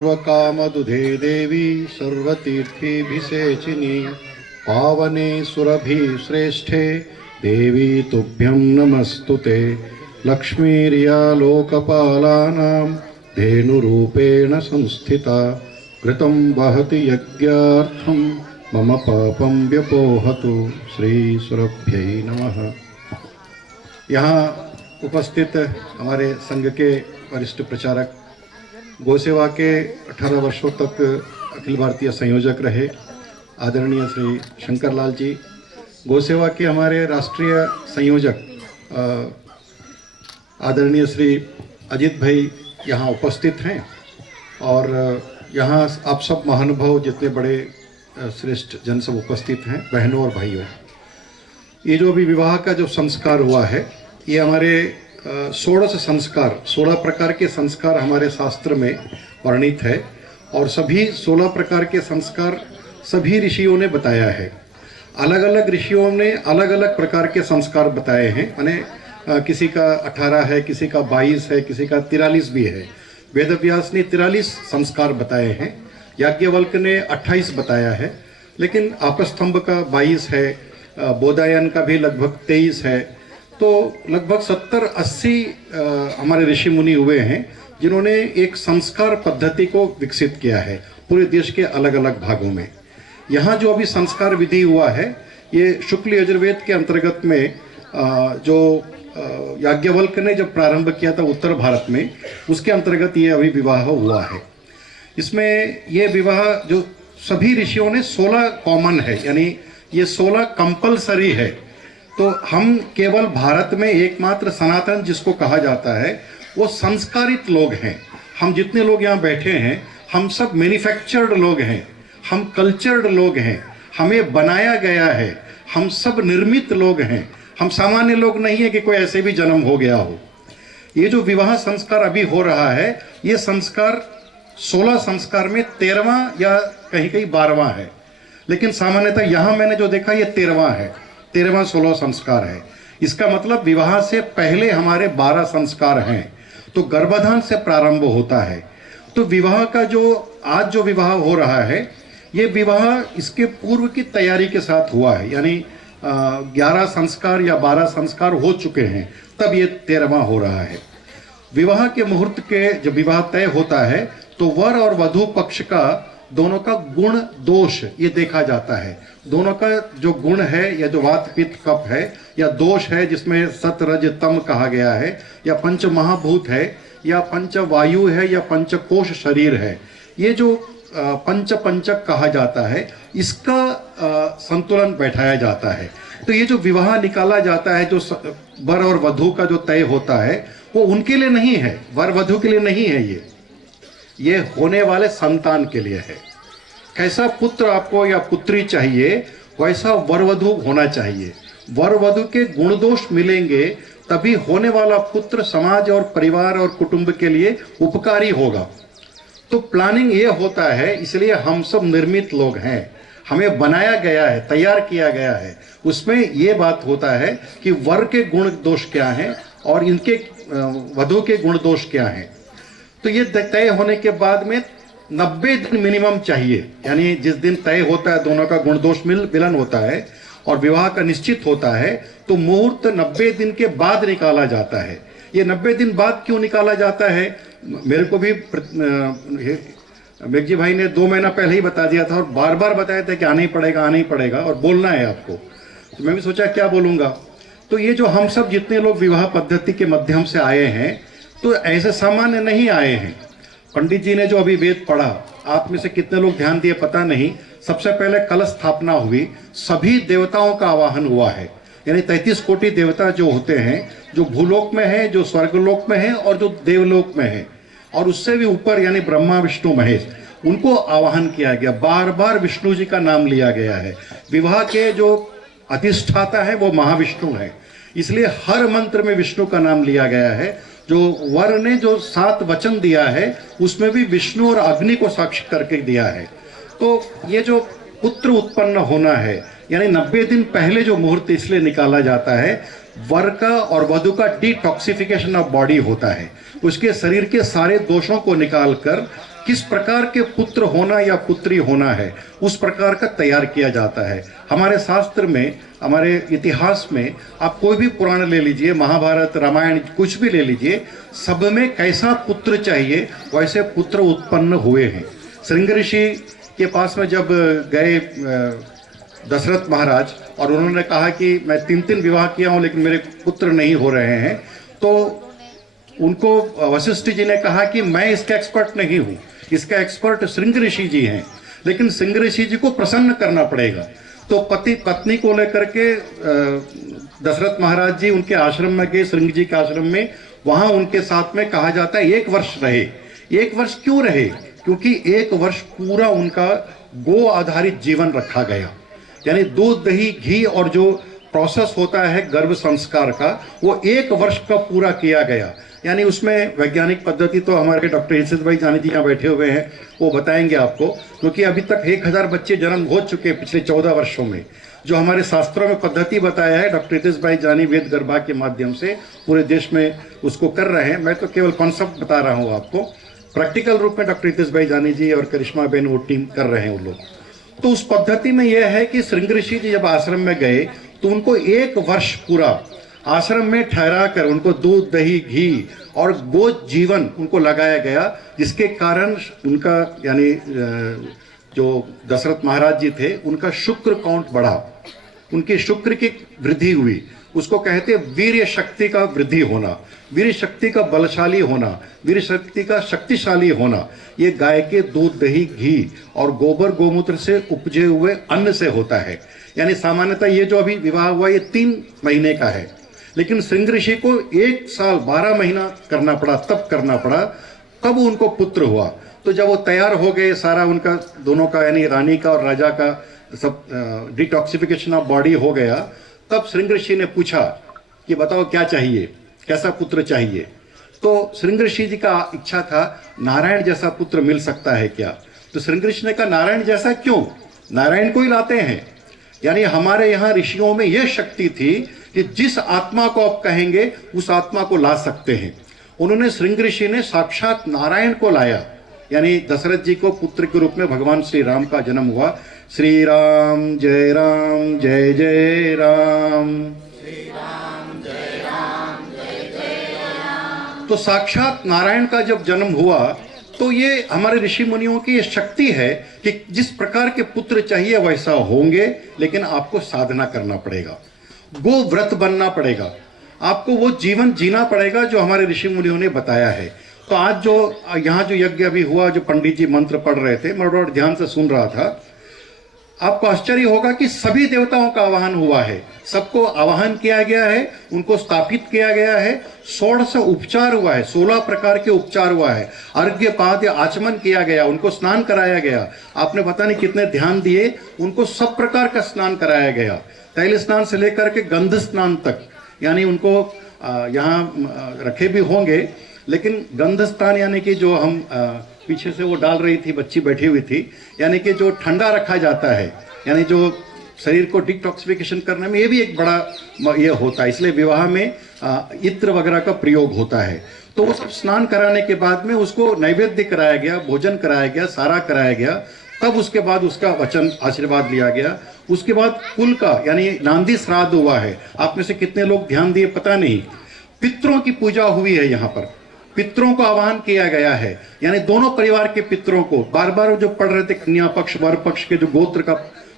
सर्वकामदुधे देवी सर्वतीर्थीभिषेचिनी पावने सुरभिश्रेष्ठे देवी तुभ्यं नमस्तुते। लक्ष्मीर्या लोकपालानां धेनुरूपेण संस्थिता घृतं वहति यज्ञार्थं मम पापं व्यपोहतु। श्री सुरभ्यै नमः। यहाँ उपस्थित हमारे संघ के वरिष्ठ प्रचारक, गौसेवा के 18 वर्षों तक अखिल भारतीय संयोजक रहे आदरणीय श्री शंकर लाल जी, गौसेवा के हमारे राष्ट्रीय संयोजक आदरणीय श्री अजीत भाई यहाँ उपस्थित हैं, और यहाँ आप सब महानुभाव जितने बड़े श्रेष्ठ जन सब उपस्थित हैं, बहनों और भाइयों। ये जो अभी विवाह का जो संस्कार हुआ है, ये हमारे 16 संस्कार, 16 प्रकार के संस्कार हमारे शास्त्र में वर्णित है, और सभी 16 प्रकार के संस्कार सभी ऋषियों ने बताया है। अलग अलग ऋषियों ने अलग अलग प्रकार के संस्कार बताए हैं, माने किसी का 18 है, किसी का 22 है, किसी का 43 भी है। वेदव्यास ने 43 संस्कार बताए हैं, याज्ञवल्क्य ने 28 बताया है, लेकिन आपस्तंभ का 22 है, बोधायन का भी लगभग 23 है। तो लगभग 70-80 हमारे ऋषि मुनि हुए हैं जिन्होंने एक संस्कार पद्धति को विकसित किया है पूरे देश के अलग अलग भागों में। यहाँ जो अभी संस्कार विधि हुआ है, ये शुक्ल यजुर्वेद के अंतर्गत में जो याज्ञवल्क्य ने जब प्रारंभ किया था उत्तर भारत में, उसके अंतर्गत ये अभी विवाह हुआ है। इसमें ये विवाह जो सभी ऋषियों ने 16 कॉमन है, यानी ये 16 कंपलसरी है। तो हम केवल भारत में एकमात्र सनातन जिसको कहा जाता है वो संस्कारित लोग हैं। हम जितने लोग यहाँ बैठे हैं, हम सब मैन्युफैक्चर्ड लोग हैं, हम कल्चर्ड लोग हैं, हमें बनाया गया है, हम सब निर्मित लोग हैं, हम सामान्य लोग नहीं है कि कोई ऐसे भी जन्म हो गया हो। ये जो विवाह संस्कार अभी हो रहा है, ये संस्कार 16 संस्कार में 13वां या कहीं कहीं 12वां है, लेकिन सामान्यतः यहाँ मैंने जो देखा ये 13वां है, 13वां 16 संस्कार है। इसका मतलब विवाह से पहले हमारे 12 संस्कार हैं। तो गर्भाधान से प्रारंभ होता है। तो विवाह का जो आज जो विवाह हो रहा है, ये विवाह इसके पूर्व की तैयारी के साथ हुआ है, यानी 11 संस्कार या 12 संस्कार हो चुके हैं, तब ये 13वां हो रहा है। विवाह के मुहूर्त के जब विवाह तय होता है तो वर और वधू पक्ष का दोनों का गुण दोष ये देखा जाता है। दोनों का जो गुण है, या जो वात पित्त कफ है, या दोष है जिसमें सत रज तम कहा गया है, या पंच महाभूत है, या पंच वायु है, या पंचकोश शरीर है, ये जो पंचक कहा जाता है, इसका संतुलन बैठाया जाता है। तो ये जो विवाह निकाला जाता है, जो वर और वधू का जो तय होता है, वो उनके लिए नहीं है, वर वधू के लिए नहीं है, ये होने वाले संतान के लिए है। कैसा पुत्र आपको या पुत्री चाहिए, वैसा वर वधू होना चाहिए। वर वधू के गुण दोष मिलेंगे तभी होने वाला पुत्र समाज और परिवार और कुटुंब के लिए उपकारी होगा। तो प्लानिंग ये होता है, इसलिए हम सब निर्मित लोग हैं, हमें बनाया गया है, तैयार किया गया है। उसमें ये बात होता है कि वर के गुण दोष क्या हैं और इनके वधू के गुण दोष क्या हैं। तो ये तय होने के बाद में 90 दिन मिनिमम चाहिए, यानी जिस दिन तय होता है दोनों का गुण दोष मिलन होता है और विवाह का निश्चित होता है, तो मुहूर्त 90 दिन के बाद निकाला जाता है। ये 90 दिन बाद क्यों निकाला जाता है, मेरे को भी मेघजी भाई ने 2 महीना पहले ही बता दिया था, और बार बार बताया था कि आना ही पड़ेगा, आना ही पड़ेगा, और बोलना है आपको। तो मैं भी सोचा क्या बोलूँगा। तो ये जो हम सब जितने लोग विवाह पद्धति के माध्यम से आए हैं, तो ऐसे सामान्य नहीं आए हैं। पंडित जी ने जो अभी वेद पढ़ा, आप में से कितने लोग ध्यान दिए पता नहीं, सबसे पहले कलश स्थापना हुई, सभी देवताओं का आवाहन हुआ है, यानी 33 कोटि देवता जो होते हैं, जो भूलोक में है, जो स्वर्गलोक में है, और जो देवलोक में है, और उससे भी ऊपर यानी ब्रह्मा विष्णु महेश, उनको आवाहन किया गया। बार बार विष्णु जी का नाम लिया गया है। विवाह के जो अधिष्ठाता है वो महाविष्णु है, इसलिए हर मंत्र में विष्णु का नाम लिया गया है। जो वर ने जो 7 वचन दिया है, उसमें भी विष्णु और अग्नि को साक्षी करके दिया है। तो ये जो पुत्र उत्पन्न होना है, यानी 90 दिन पहले जो मुहूर्त इसलिए निकाला जाता है, वर का और वधू का डिटॉक्सिफिकेशन ऑफ बॉडी होता है। उसके शरीर के सारे दोषों को निकालकर किस प्रकार के पुत्र होना या पुत्री होना है, उस प्रकार का तैयार किया जाता है। हमारे शास्त्र में, हमारे इतिहास में आप कोई भी पुराण ले लीजिए, महाभारत, रामायण, कुछ भी ले लीजिए, सब में कैसा पुत्र चाहिए वैसे पुत्र उत्पन्न हुए हैं। श्रृंग ऋषि के पास में जब गए दशरथ महाराज और उन्होंने कहा कि मैं 3 विवाह किया हूं लेकिन मेरे पुत्र नहीं हो रहे हैं, तो उनको वशिष्ठ जी ने कहा कि मैं इसका एक्सपर्ट नहीं हूं, इसका एक्सपर्ट श्रृंग ऋषि जी हैं, लेकिन श्रृंग ऋषि जी को प्रसन्न करना पड़ेगा। तो पति पत्नी को लेकर के दशरथ महाराज जी उनके आश्रम में गए, श्रृंग जी के आश्रम में। वहां उनके साथ में कहा जाता है 1 वर्ष रहे। 1 वर्ष क्यों रहे? क्योंकि 1 वर्ष पूरा उनका गो आधारित जीवन रखा गया, यानी दूध, दही, घी और जो प्रोसेस होता है गर्भ संस्कार का, वो 1 वर्ष का पूरा किया गया। यानी उसमें वैज्ञानिक पद्धति तो हमारे डॉक्टर हितेश भाई जानी जी यहाँ बैठे हुए हैं, वो बताएंगे आपको, क्योंकि अभी तक 1000 बच्चे जन्म हो चुके हैं पिछले 14 वर्षों में। जो हमारे शास्त्रों में पद्धति बताया है डॉक्टर हितेश भाई जानी वेद गर्भा के माध्यम से पूरे देश में उसको कर रहे हैं। मैं तो केवल कॉन्सेप्ट बता रहा हूँ आपको, प्रैक्टिकल रूप में डॉक्टर हितेश भाई जानी जी और करिश्मा बहन वो टीम कर रहे हैं वो लोग। तो उस पद्धति में यह है कि श्रृंग ऋषि जी जब आश्रम में गए तो उनको 1 वर्ष पूरा आश्रम में ठहरा कर उनको दूध, दही, घी और गो जीवन उनको लगाया गया, जिसके कारण उनका यानी जो दशरथ महाराज जी थे उनका शुक्र काउंट बढ़ा, उनके शुक्र की वृद्धि हुई। उसको कहते हैं वीर्य शक्ति का वृद्धि होना, वीर्य शक्ति का बलशाली होना, वीर्य शक्ति का शक्तिशाली होना। ये गाय के दूध, दही, घी और गोबर गोमूत्र से उपजे हुए अन्न से होता है। यानी सामान्यतः ये जो अभी विवाह हुआ ये 3 महीने का है, लेकिन श्रृंग ऋषि को 1 साल 12 महीना करना पड़ा, तब करना पड़ा, तब उनको पुत्र हुआ। तो जब वो तैयार हो गए, सारा उनका दोनों का यानी रानी का और राजा का सब डिटॉक्सिफिकेशन ऑफ बॉडी हो गया, तब श्रृंग ऋषि ने पूछा कि बताओ क्या चाहिए, कैसा पुत्र चाहिए। तो श्रृंग ऋषि जी का इच्छा था नारायण जैसा पुत्र मिल सकता है क्या। तो श्रृंग ऋषि ने कहा नारायण जैसा क्यों, नारायण को ही लाते हैं। यानी हमारे यहाँ ऋषियों में यह शक्ति थी कि जिस आत्मा को आप कहेंगे उस आत्मा को ला सकते हैं। उन्होंने श्रृंग ऋषि ने साक्षात नारायण को लाया, यानी दशरथ जी को पुत्र के रूप में भगवान श्री राम का जन्म हुआ। श्री राम जय राम जय जय राम, श्री राम जय राम जय जय राम। तो साक्षात नारायण का जब जन्म हुआ तो ये हमारे ऋषि मुनियों की ये शक्ति है कि जिस प्रकार के पुत्र चाहिए वैसा होंगे, लेकिन आपको साधना करना पड़ेगा, गो व्रत बनना पड़ेगा, आपको वो जीवन जीना पड़ेगा जो हमारे ऋषि मुनियों ने बताया है। तो आज जो यहाँ जो यज्ञ अभी हुआ, जो पंडित जी मंत्र पढ़ रहे थे, मैं बड़ा ध्यान से सुन रहा था, आपको आश्चर्य होगा कि सभी देवताओं का आवाहन हुआ है, सबको आवाहन किया गया है, उनको स्थापित किया गया है, 16 उपचार हुआ है, 16 प्रकार के उपचार हुआ है, अर्घ्य पाद्य आचमन किया गया, उनको स्नान कराया गया। आपने पता नहीं कितने ध्यान दिए, उनको सब प्रकार का स्नान कराया गया, तैल स्नान से लेकर के गंध स्नान तक। यानी उनको यहाँ रखे भी होंगे, लेकिन गंध स्नान यानी कि जो हम पीछे से वो डाल रही थी, बच्ची बैठी हुई थी, यानी कि जो ठंडा रखा जाता है, यानी जो शरीर को डिटॉक्सिफिकेशन करने में ये भी एक बड़ा ये होता है, इसलिए विवाह में इत्र वगैरह का प्रयोग होता है। तो वो सब स्नान कराने के बाद में उसको नैवेद्य कराया गया, भोजन कराया गया, सारा कराया गया, तब उसके बाद उसका वचन आशीर्वाद लिया गया। उसके बाद कुल का यानी नांदी श्राद्ध हुआ है। आप में से कितने लोग ध्यान दिए पता नहीं, पितरों की पूजा हुई है यहाँ पर, पितरों को आह्वान किया गया है, यानी दोनों परिवार के पितरों को। बार बार जो पढ़ रहे थे कन्या पक्ष वर पक्ष के जो गोत्र का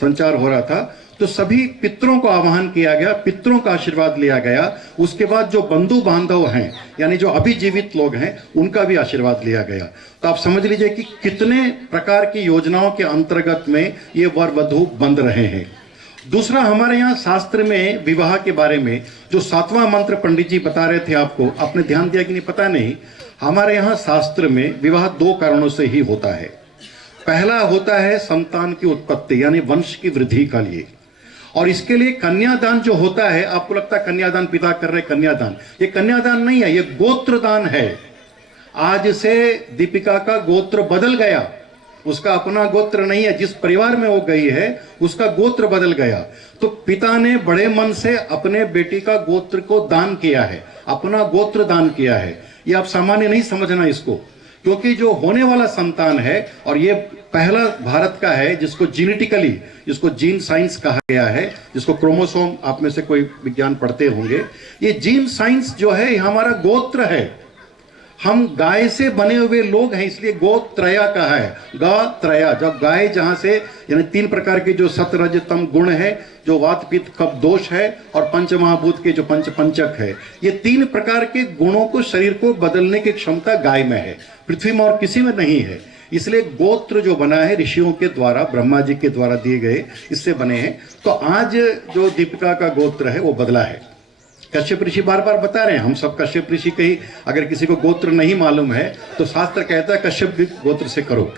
संचार हो रहा था, तो सभी पितरों को आह्वान किया गया, पितरों का आशीर्वाद लिया गया। उसके बाद जो बंधु बांधव हैं, यानी जो अभी जीवित लोग हैं, उनका भी आशीर्वाद लिया गया। तो आप समझ लीजिए कि कितने प्रकार की योजनाओं के अंतर्गत में ये वर वधु बंध रहे हैं। दूसरा, हमारे यहाँ शास्त्र में विवाह के बारे में जो 7वां मंत्र पंडित जी बता रहे थे आपको, आपने ध्यान दिया कि नहीं पता नहीं, हमारे यहाँ शास्त्र में विवाह 2 कारणों से ही होता है। पहला होता है संतान की उत्पत्ति यानी वंश की वृद्धि के लिए, और इसके लिए कन्यादान जो होता है, आपको लगता है कन्यादान पिता कर रहे कन्यादान, ये कन्यादान नहीं है, ये गोत्रदान है। आज से दीपिका का गोत्र बदल गया, उसका अपना गोत्र नहीं है, जिस परिवार में वो गई है उसका गोत्र बदल गया। तो पिता ने बड़े मन से अपने बेटी का गोत्र को दान किया है, अपना गोत्र दान किया है। ये आप सामान्य नहीं समझना इसको, क्योंकि जो होने वाला संतान है, और ये पहला भारत का है जिसको जेनेटिकली, जिसको जीन साइंस कहा गया है, जिसको क्रोमोसोम, आप में से कोई विज्ञान पढ़ते होंगे, ये जीन साइंस जो है ये हमारा गोत्र है। हम गाय से बने हुए लोग हैं, इसलिए गोत्रया कहा है, गा त्रया। जब गाय जहां से, यानी 3 प्रकार के जो सतरजतम गुण है, जो वात पित्त कफ दोष है, और पंचमहाभूत के जो पंचक है, ये 3 प्रकार के गुणों को, शरीर को बदलने की क्षमता गाय में है, पृथ्वी में और किसी में नहीं है। इसलिए गोत्र जो बना है ऋषियों के द्वारा, ब्रह्मा जी के द्वारा दिए गए, इससे बने हैं। तो आज जो दीपिका का गोत्र है वो बदला है। कश्यप ऋषि बार बार बता रहे हैं, हम सब कश्यप ऋषि के ही, अगर किसी को गोत्र नहीं मालूम है तो शास्त्र कहता है कश्यप गोत्र से करो,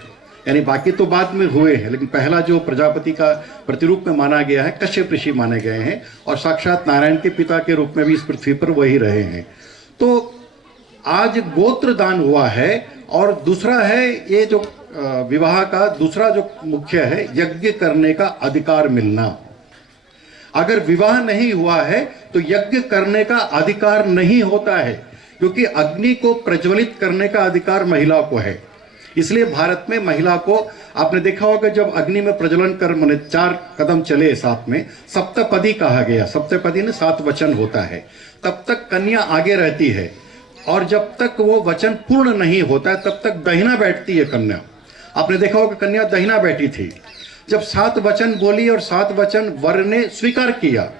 यानी बाकी तो बाद में हुए हैं, लेकिन पहला जो प्रजापति का प्रतिरूप में माना गया है कश्यप ऋषि माने गए हैं, और साक्षात नारायण के पिता के रूप में भी इस पृथ्वी पर वही रहे हैं। तो आज गोत्र दान हुआ है। और दूसरा है ये जो विवाह का दूसरा जो मुख्य है, यज्ञ करने का अधिकार मिलना। अगर विवाह नहीं हुआ है तो यज्ञ करने का अधिकार नहीं होता है, क्योंकि अग्नि को प्रज्वलित करने का अधिकार महिला को है। इसलिए भारत में महिला को, आपने देखा होगा जब अग्नि में प्रज्वलन कर माने 4 कदम चले साथ में, सप्तपदी कहा गया, सप्तपदी ने 7 वचन होता है, तब तक कन्या आगे रहती है, और जब तक वो वचन पूर्ण नहीं होता है तब तक दहिना बैठती है कन्या। आपने देखा होगा कन्या दहिना बैठी थी। जब 7 वचन बोली और 7 वचन वर ने स्वीकार किया,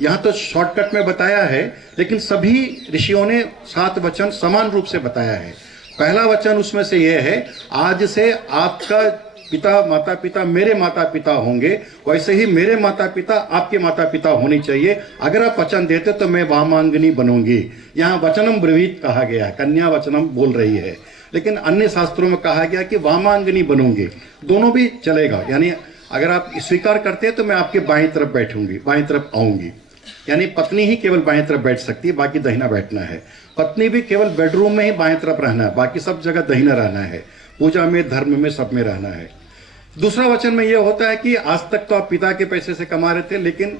यहाँ तो शॉर्टकट में बताया है, लेकिन सभी ऋषियों ने 7 वचन समान रूप से बताया है। पहला वचन उसमें से यह है, आज से आपका माता पिता मेरे माता पिता होंगे, वैसे ही मेरे माता पिता आपके माता पिता होनी चाहिए। अगर आप वचन देते तो मैं वामांगनी बनूंगी। यहाँ वचनम ब्रवीत कहा गया है, कन्या वचनम बोल रही है, लेकिन अन्य शास्त्रों में कहा गया कि वामांगनी बनूंगी। दोनों भी चलेगा, यानी अगर आप स्वीकार करते हैं तो मैं आपके बाईं तरफ बैठूंगी, बाईं तरफ आऊंगी। यानी पत्नी ही केवल बाईं तरफ बैठ सकती है, बाकी दहिना बैठना है। पत्नी भी केवल बेडरूम में ही बाईं तरफ रहना है, बाकी सब जगह दहिना रहना है। पूजा में, धर्म में, सब में रहना है। दूसरा वचन में यह होता है कि आज तक तो आप पिता के पैसे से कमा रहे थे, लेकिन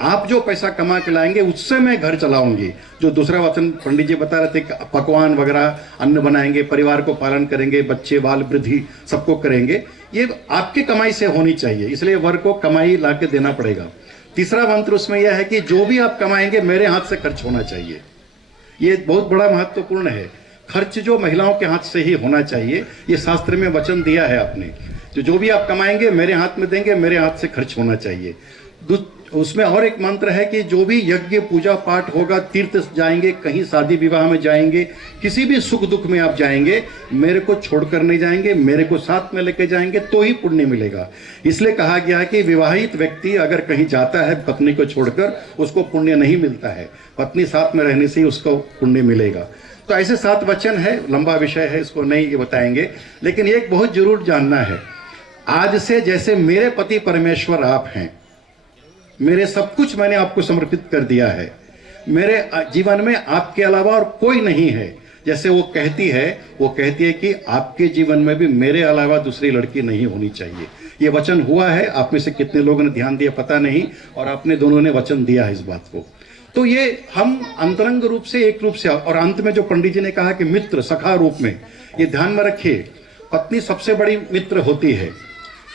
आप जो पैसा कमा के लाएंगे उससे मैं घर चलाऊंगी। जो दूसरा वचन पंडित जी बता रहे थे, पकवान वगैरह अन्न बनाएंगे, परिवार को पालन करेंगे, बच्चे बाल वृद्धि सबको करेंगे, ये आपकी कमाई से होनी चाहिए, इसलिए वर को कमाई ला के देना पड़ेगा। तीसरा मंत्र उसमें यह है कि जो भी आप कमाएंगे मेरे हाथ से खर्च होना चाहिए। ये बहुत बड़ा महत्वपूर्ण है, खर्च जो महिलाओं के हाथ से ही होना चाहिए। ये शास्त्र में वचन दिया है आपने, जो भी आप कमाएंगे मेरे हाथ में देंगे, मेरे हाथ से खर्च होना चाहिए। उसमें और एक मंत्र है कि जो भी यज्ञ पूजा पाठ होगा, तीर्थ जाएंगे, कहीं शादी विवाह में जाएंगे, किसी भी सुख दुख में आप जाएंगे, मेरे को छोड़कर नहीं जाएंगे, मेरे को साथ में लेके जाएंगे तो ही पुण्य मिलेगा। इसलिए कहा गया है कि विवाहित व्यक्ति अगर कहीं जाता है पत्नी को छोड़कर, उसको पुण्य नहीं मिलता है, पत्नी साथ में रहने से ही उसको पुण्य मिलेगा। तो ऐसे 7 वचन है, लंबा विषय है, इसको नहीं बताएंगे, लेकिन एक बहुत जरूर जानना है, आज से जैसे मेरे पति परमेश्वर आप हैं, मेरे सब कुछ मैंने आपको समर्पित कर दिया है, मेरे जीवन में आपके अलावा और कोई नहीं है। जैसे वो कहती है कि आपके जीवन में भी मेरे अलावा दूसरी लड़की नहीं होनी चाहिए। ये वचन हुआ है, आप में से कितने लोगों ने ध्यान दिया पता नहीं, और आपने दोनों ने वचन दिया है इस बात को। तो ये हम अंतरंग रूप से, एक रूप से, और अंत में जो पंडित जी ने कहा कि मित्र सखा रूप में, ये ध्यान में रखिए, पत्नी सबसे बड़ी मित्र होती है।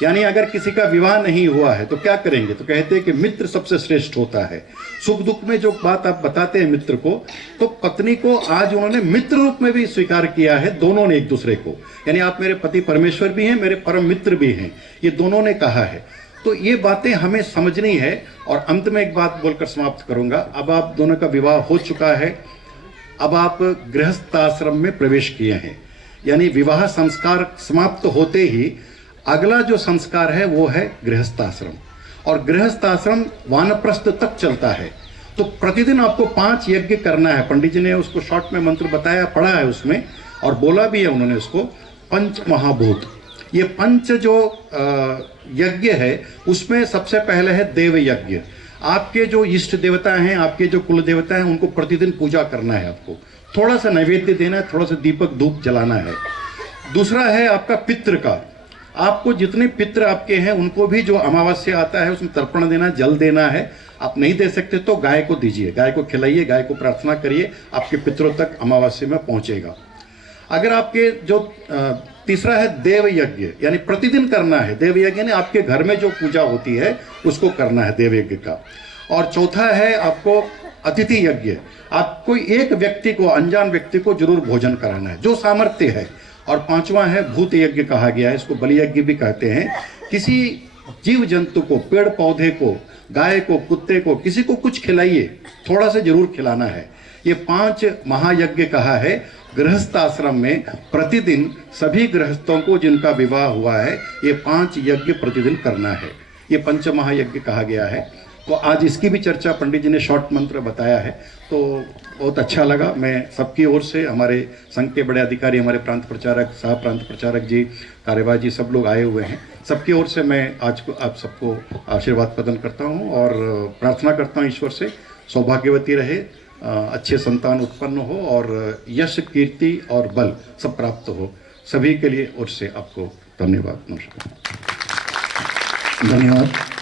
यानी अगर किसी का विवाह नहीं हुआ है तो क्या करेंगे, तो कहते हैं कि मित्र सबसे श्रेष्ठ होता है। सुख दुख में जो बात आप बताते हैं मित्र को, तो पत्नी को आज उन्होंने मित्र रूप में भी स्वीकार किया है, दोनों ने एक दूसरे को। यानी आप मेरे पति परमेश्वर भी हैं, मेरे परम मित्र भी हैं, ये दोनों ने कहा है। तो ये बातें हमें समझनी है। और अंत में एक बात बोलकर समाप्त करूंगा। अब आप दोनों का विवाह हो चुका है, अब आप गृहस्थाश्रम में प्रवेश किए हैं, यानी विवाह संस्कार समाप्त होते ही अगला जो संस्कार है वो है गृहस्थाश्रम। और गृहस्थाश्रम वानप्रस्थ तक चलता है। तो प्रतिदिन आपको 5 यज्ञ करना है। पंडित जी ने उसको शॉर्ट में मंत्र बताया, पढ़ा है उसमें, और बोला भी है उन्होंने उसको, पंच महाभूत। ये पंच जो यज्ञ है उसमें सबसे पहले है देव यज्ञ। आपके जो इष्ट देवता हैं, आपके जो कुल देवता हैं, उनको प्रतिदिन पूजा करना है। आपको थोड़ा सा नैवेद्य देना है, थोड़ा सा दीपक धूप जलाना है। दूसरा है आपका पितृ का। आपको जितने पितृ आपके हैं उनको भी जो अमावस्या आता है उसमें तर्पण देना, जल देना है। आप नहीं दे सकते तो गाय को दीजिए, गाय को खिलाइए, गाय को प्रार्थना करिए, आपके पितरों तक अमावस्या में पहुंचेगा। अगर आपके जो तीसरा है देव यज्ञ, यानी प्रतिदिन करना है। देव यज्ञ यानी आपके घर में जो पूजा होती है उसको करना है देव यज्ञ का। और चौथा है आपको अतिथि यज्ञ, आपको एक व्यक्ति को, अनजान व्यक्ति को जरूर भोजन कराना है जो सामर्थ्य है। और पांचवा है भूत यज्ञ कहा गया है, इसको बलि यज्ञ भी कहते हैं। किसी जीव जंतु को, पेड़ पौधे को, गाय को, कुत्ते को, किसी को कुछ खिलाइए, थोड़ा सा जरूर खिलाना है। ये 5 महायज्ञ कहा है। गृहस्थ आश्रम में प्रतिदिन सभी गृहस्थों को जिनका विवाह हुआ है ये 5 यज्ञ प्रतिदिन करना है। ये पंच महायज्ञ कहा गया है। तो आज इसकी भी चर्चा पंडित जी ने शॉर्ट मंत्र बताया है, तो बहुत अच्छा लगा। मैं सबकी ओर से, हमारे संघ के बड़े अधिकारी, हमारे प्रांत प्रचारक, सह प्रांत प्रचारक जी, कार्यवाह जी, सब लोग आए हुए हैं। सबकी ओर से मैं आज को आप सबको आशीर्वाद प्रदान करता हूँ और प्रार्थना करता हूँ ईश्वर से सौभाग्यवती रहे, अच्छे संतान उत्पन्न हो और यश, कीर्ति और बल सब प्राप्त हो। सभी के लिए ओर से आपको धन्यवाद। नमस्कार। धन्यवाद।